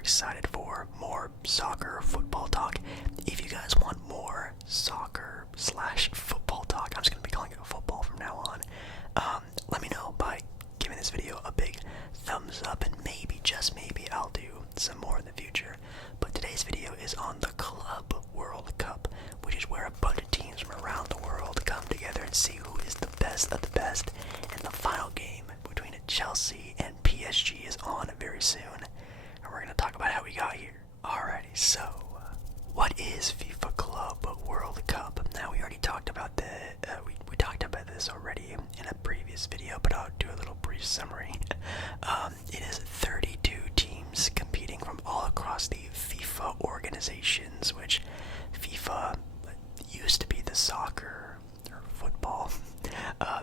excited for more soccer football talk. If you guys want more soccer slash football talk, I'm just going to be calling it football from now on. Let me know by giving this video a big thumbs up, and maybe, just maybe, I'll do some more in the future. But today's video is on the Club World Cup, which is where a bunch of teams from around the world come together and see who is the best of the best. And the final game between Chelsea and PSG is on very soon, and we're going to talk about how we got here. Alrighty, so what is FIFA Club World Cup? Now, we already talked about we talked about this already in a previous video, but I'll do a little brief summary. It is 32 teams competing from all across the FIFA organizations, which FIFA used to be the soccer or football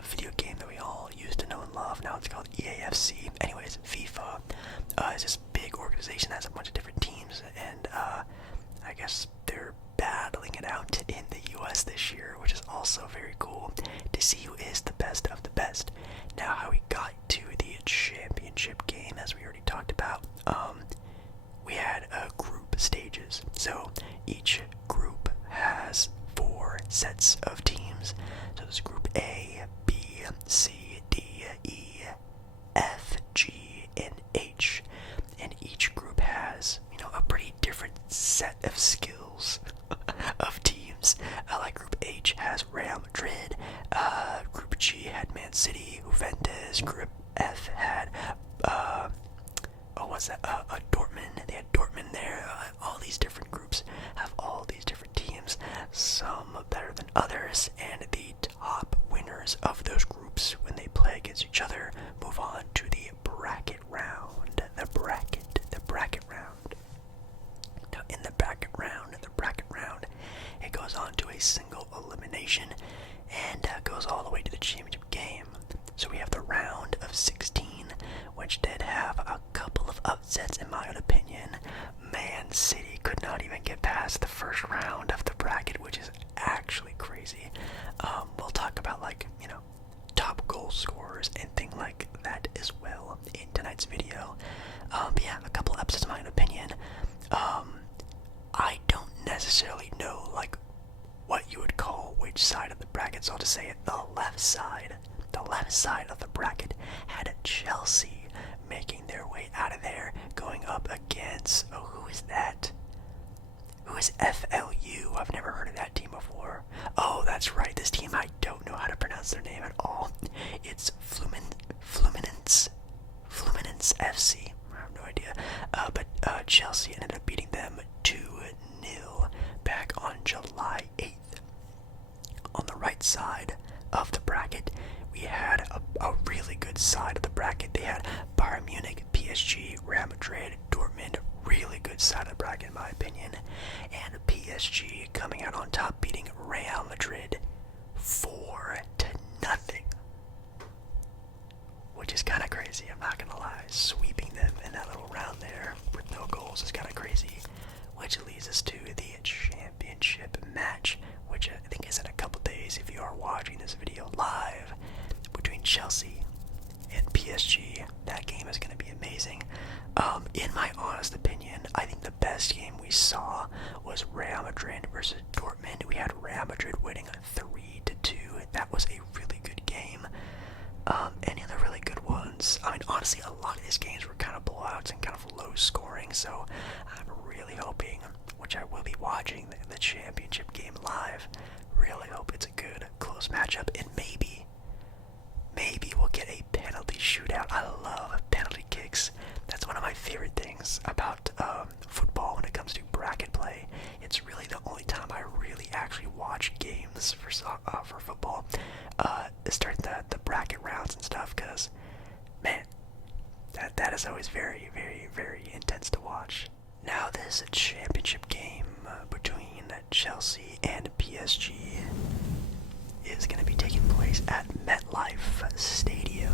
video game that we all used to know and love. Now it's called EAFC. Anyways, FIFA is this big organization that has a bunch of different teams, and I guess they're battling it out in the US this year, which is also very cool to see who is the best of the best. Now, how we got to the championship game, as we already talked about, we had group stages. So each group has 4 sets of teams. So there's group A, B, C, D, E, F, G, and H. And each group has, a pretty different set of skills of teams. Like Group H has Real Madrid, Group G had Man City, Juventus, Group F had, Dortmund. They had Dortmund there. All these different groups have all these different teams, some better than others, and the top winners of those groups, when they play against each other, move on to the bracket round. The bracket round. Now, in the bracket round, it goes on to a single elimination and goes all the way to the championship game. So we have the round of 16, which did have a couple of upsets in my own opinion. Man City could not even get past the first round of the bracket, which is actually crazy. We'll talk about top goal scorers and things like that as well in tonight's video. But yeah, a couple upsets in my own opinion. I don't necessarily know what you would call which side of the bracket, so I'll just say it. The left side of the bracket had Chelsea making their way out of there, going up against, who is that? Who is FLU? I've never heard of that team before. Oh, that's right, this team, I don't know how to pronounce their name at all. It's Fluminense FC. I have no idea. But Chelsea ended up beating them 2-0 back on July 8th. On the right side of the bracket, we had a really good side of the bracket. They had Bayern Munich, PSG, Real Madrid, Dortmund. Really good side of the bracket in my opinion. And PSG coming out on top, beating Real Madrid 4-0. Which is kind of crazy, I'm not gonna lie. Sweeping them in that little round there with no goals is kind of crazy. Which leads us to the championship match, which I think is in a couple days if you are watching this video live, between Chelsea and PSG. That game is going to be amazing. In my honest opinion, I think the best game we saw was Real Madrid versus Dortmund. We had Real Madrid winning 3-2. That was a really good game. Any other really good ones? I mean, honestly, a lot of these games were kind of blowouts and kind of low scoring, so I'm really hoping, which I will be watching the championship game live, really hope it's a good, close matchup, and maybe we'll get a penalty shootout. I love penalty kicks. That's one of my favorite things about football when it comes to bracket play. It's really the only time I really actually watch games for football. Start the bracket rounds and stuff, because, man, that is always very, very, very intense to watch. Now, this championship game between Chelsea and PSG is going to be taking place at MetLife Stadium,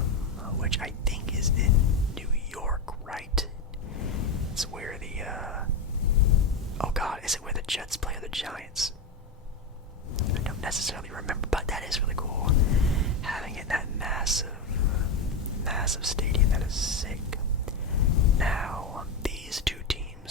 which I think is in New York, right? It's where is it where the Jets play or the Giants? I don't necessarily remember, but that is really cool. Having it in that massive stadium, that is sick. Now, these two teams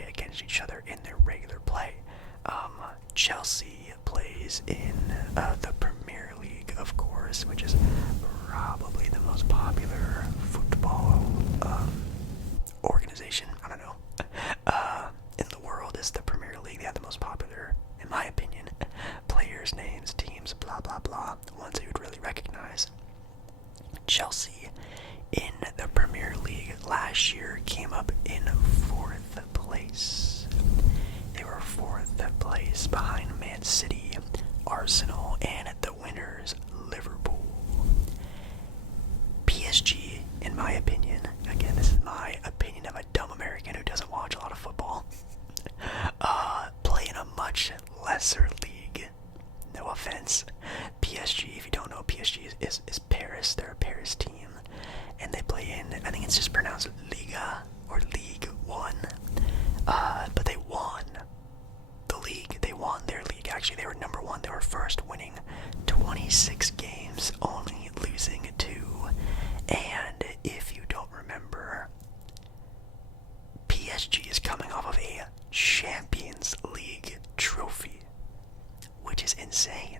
play against each other in their regular play. Chelsea plays in the Premier League, of course, which is probably the most popular football organization. I don't know. In the world is the Premier League. They have the most popular, in my opinion, players, names, teams, blah blah blah. Ones that you would really recognize. Chelsea in the Premier League last year came up in 4th place. They were 4th place behind Man City, Arsenal, and the winners, Liverpool. PSG, in my opinion, again, this is my opinion of a dumb American who doesn't watch a lot of football, play in a much lesser league. No offense. PSG, if you don't know, PSG is Paris. They're a Paris team. And they play in, I think it's just pronounced Liga or League One. But they won the league. They won their league. Actually, they were number 1. They were first, winning 26 games, only losing 2. And if you don't remember, PSG is coming off of a Champions League trophy, which is insane.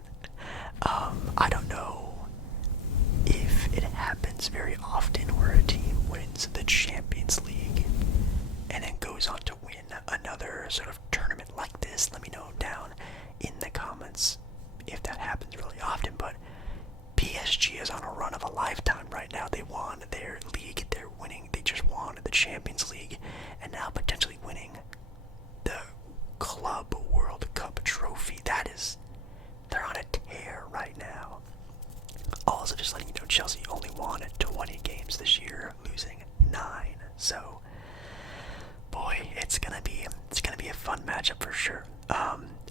I don't know if it happens very often where a team wins the Champions League and then goes on to win another sort of tournament like this. Let me know down in the comments if that happens really often, but PSG is on a run of a lifetime right now. They won their league, they just won the Champions League, and now potentially winning the Club World Cup trophy. They're on a tear right now. Also, just letting you know, Chelsea only won 20 games this year, losing 9. So, boy, it's gonna be a fun matchup for sure.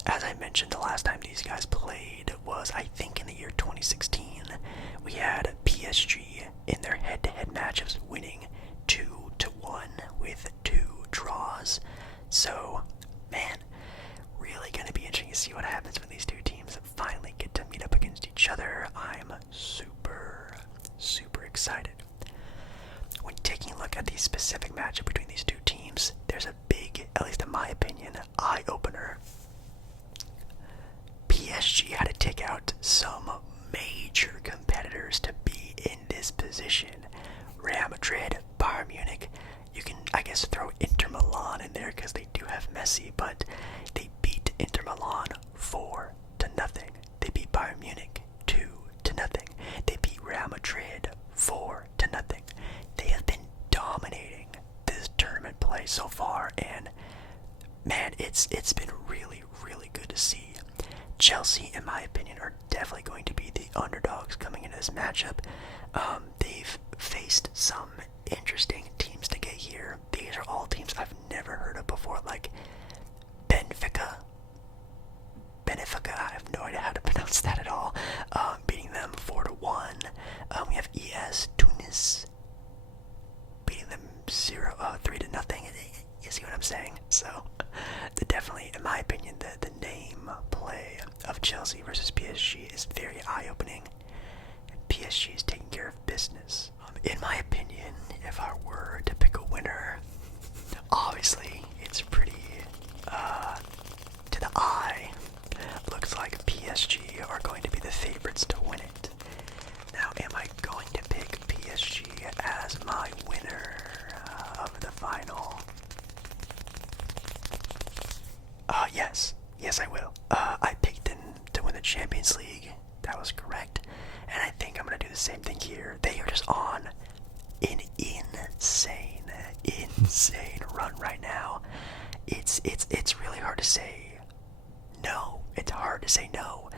As I mentioned, the last time these guys played was, I think, in the year 2016. We had PSG in their head-to-head matchups winning 2-1 with 2 draws. So, man, really gonna be interesting to see what happens when these two teams finally get to meet up against each other. I'm super excited. When taking a look at the specific matchup between these two teams, there's a big, at least in my opinion, eye-opener. PSG had to take out some major competitors to be in this position. Real Madrid, Bayern Munich. You can, I guess, throw Inter Milan in there because they do have Messi, but they beat Inter Milan 4-0. They beat Bayern Munich 2-0. They beat Real Madrid 4-0. They have been dominating this tournament play so far, and man, it's been really good to see. Chelsea, in my opinion, are definitely going to be the underdogs coming into this matchup. They've faced some interesting teams to get here. These are all teams I've never heard of before, like Benfica, I have no idea how to pronounce that at all, beating them 4-1. We have ES Tunis beating them 3-0. You see what I'm saying? So, definitely, in my opinion, the name play of Chelsea versus PSG is very eye-opening, and PSG is taking care of business. In my opinion, if I were to pick a winner, obviously, it's pretty, to the eye, looks like PSG are going to be the favorites to win it. Now, am I going to pick PSG as my winner of the final? Yes, I will. I picked them to win the Champions League. That was correct. And I think I'm going to do the same thing here. They are just on an insane run right now. It's really hard to say no. It's hard to say no.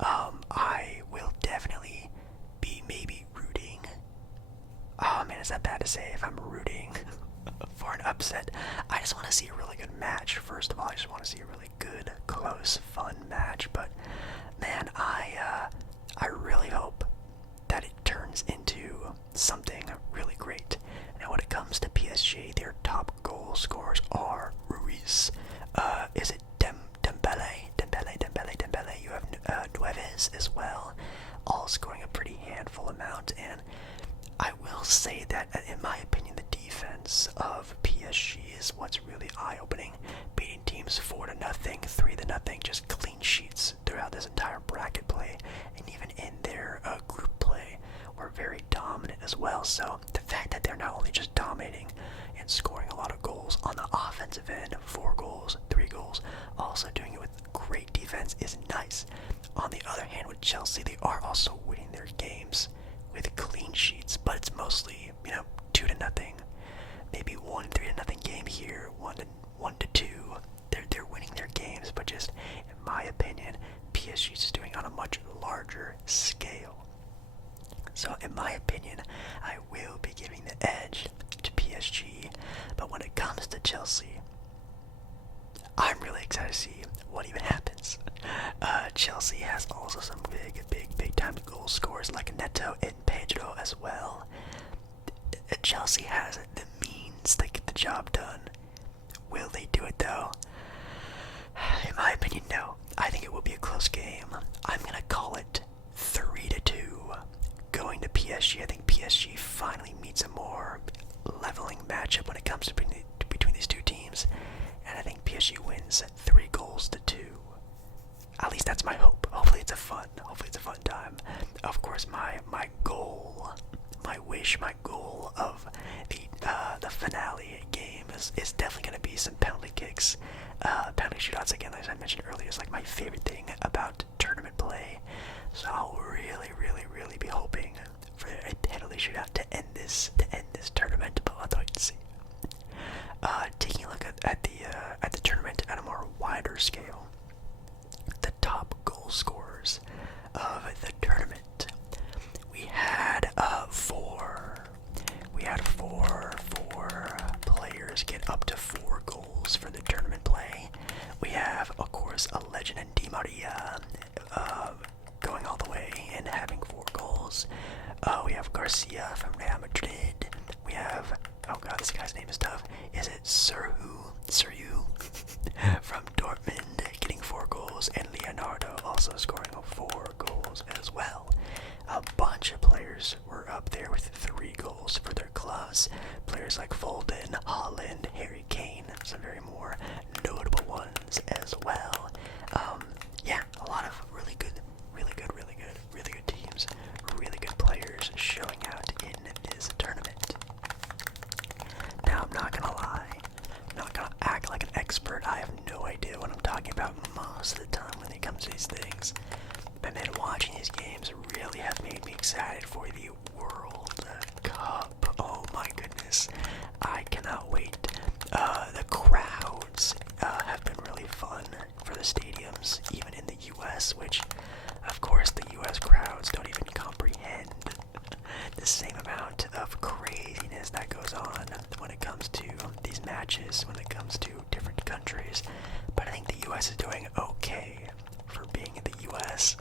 I will definitely be maybe rooting. Oh man, is that bad to say if I'm rooting for an upset? I just want to see a really good match. First of all, I just want to see a really good, close, fun match. But man, I really hope that it turns into something really great. Now, when it comes to PSG, their top goal scorers are Ruiz. Is it Dembele? You have Nueves as well, all scoring a pretty handful amount. And I will say that, in my opinion, the defense of PSG is what's really eye-opening. 4 goals, 3 goals. Also doing it with great defense is nice. On the other hand, with Chelsea, they are also winning their games with clean sheets, but it's mostly, 2-0, maybe 1-3-0 game here, 1-2. They're winning their games, but just in my opinion, PSG is doing on a much larger scale. So in my opinion, I will be giving the edge to PSG, but when it comes to Chelsea, I'm really excited to see what even happens. Chelsea has also some big time goal scorers like Neto and Pedro as well. Chelsea has the means to get the job done. Will they do it though? In my opinion, no. I think it will be a close game. I'm gonna call it 3-2 going to PSG. I think PSG finally meets a more leveling matchup when it comes to between these two teams, and I think PSG wins 3-2. At least that's my hope. Hopefully it's a fun time. Of course, my goal, my wish, my goal of the finale game is definitely going to be some penalty kicks, penalty shootouts. Again, as I mentioned earlier, is like my favorite thing about tournament play. So I'll really be hoping for a penalty shootout to end this tournament. But let's wait and see. Taking a look at the tournament at a more wider scale, the top goal scorers of the tournament, we had four players get up to 4 goals for the tournament play. We have, of course, a legend in Di Maria going all the way and having 4 goals. We have Garcia from Real Madrid. We have, oh god, this guy's name is tough. Is it Serhu from Dortmund getting 4 goals, and Leonardo also scoring 4 goals as well. A bunch of players were up there with 3 goals for their clubs. Players like Foden, Haaland, Harry Kane, some very more notable ones as well. Yeah, a lot of really good teams, really good players showing out in this tournament. Now, I'm not gonna lie, I'm not gonna act like an expert. I have no idea what I'm talking about most of the time when it comes to these things. But man, watching these games really have made me excited for the World Cup. Oh my goodness, I cannot wait. The crowds have been really fun for the stadiums, even in the US, which, of course, the US crowds don't even comprehend the same amount of craziness that goes on when it comes to these matches, when it comes to different countries. But I think the US is doing okay for being in the US,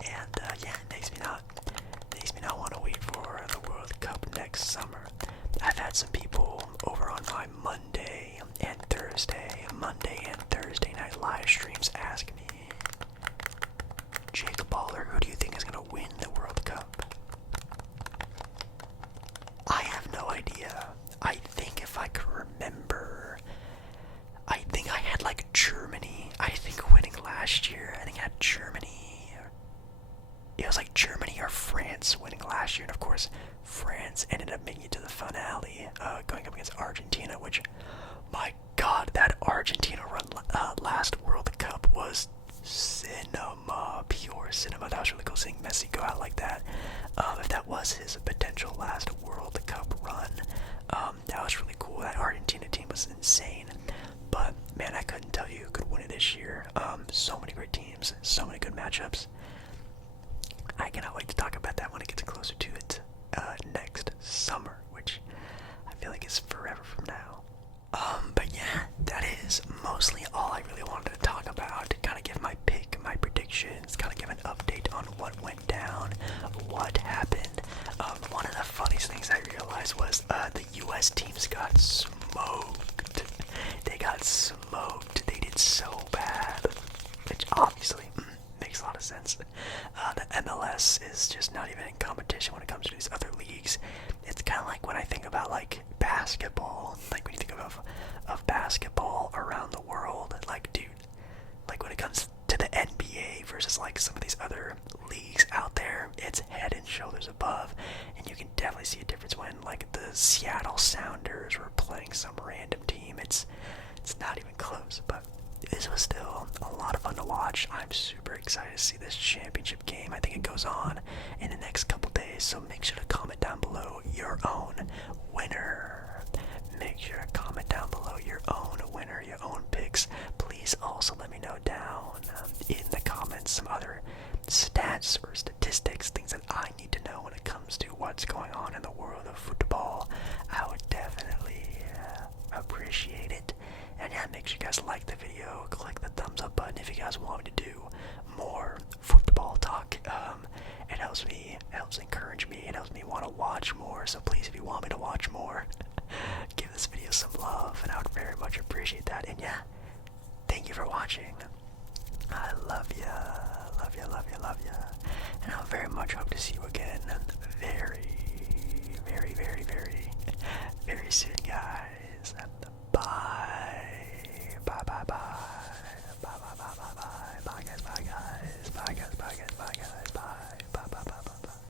and yeah, it makes me not want to wait for the World Cup next summer. I've had some people over on my Monday and Thursday night live streams ask me, Jake Baller, who do you think is going to win the World Cup? I have no idea. I think if I could remember, I think I had like Germany, I think winning last year. I think I had Germany. It was like Germany or France winning last year, and of course France ended up making it to the finale, going up against Argentina, which, my god, that Argentina run last World Cup was cinema, pure cinema. That was really cool seeing Messi go out like that. If that was his potential last World Cup run, that was really cool. That Argentina team was insane. But man, I couldn't tell you who could win it this year. So many great teams, so many good matchups. I cannot wait to talk about that when it gets closer to it next summer, which I feel like is forever from now. But yeah, that is mostly all I really wanted to talk about. Kind of give my pick, my predictions, kind of give an update on what went down, what happened. One of the funniest things I realized was the US teams got smoked. They got smoked. They did so bad, which obviously makes a lot of sense. The MLS is just not even in competition when it comes to these other leagues. It's kind of like when I think about like basketball, like when you think of basketball around the world, like dude, like when it comes to the NBA versus like some of these other leagues out there, it's head and shoulders above, and you can definitely see a difference when like the Seattle Sounders were playing some random team. It's It's not even close, but this was still a lot of fun to watch. I'm super excited to see this championship game. I think it goes on in the next couple days, so make sure to comment down below your own winner. Make sure to comment down below your own winner, your own picks. Please also let me know down in the comments some other stats or statistics, things that I need to know when it comes to what's going on in the world of football. I would definitely appreciate it. And yeah, make sure you guys like the video, click the thumbs up button if you guys want me to do more football talk. It helps me, it helps encourage me, it helps me want to watch more. So please, if you want me to watch more,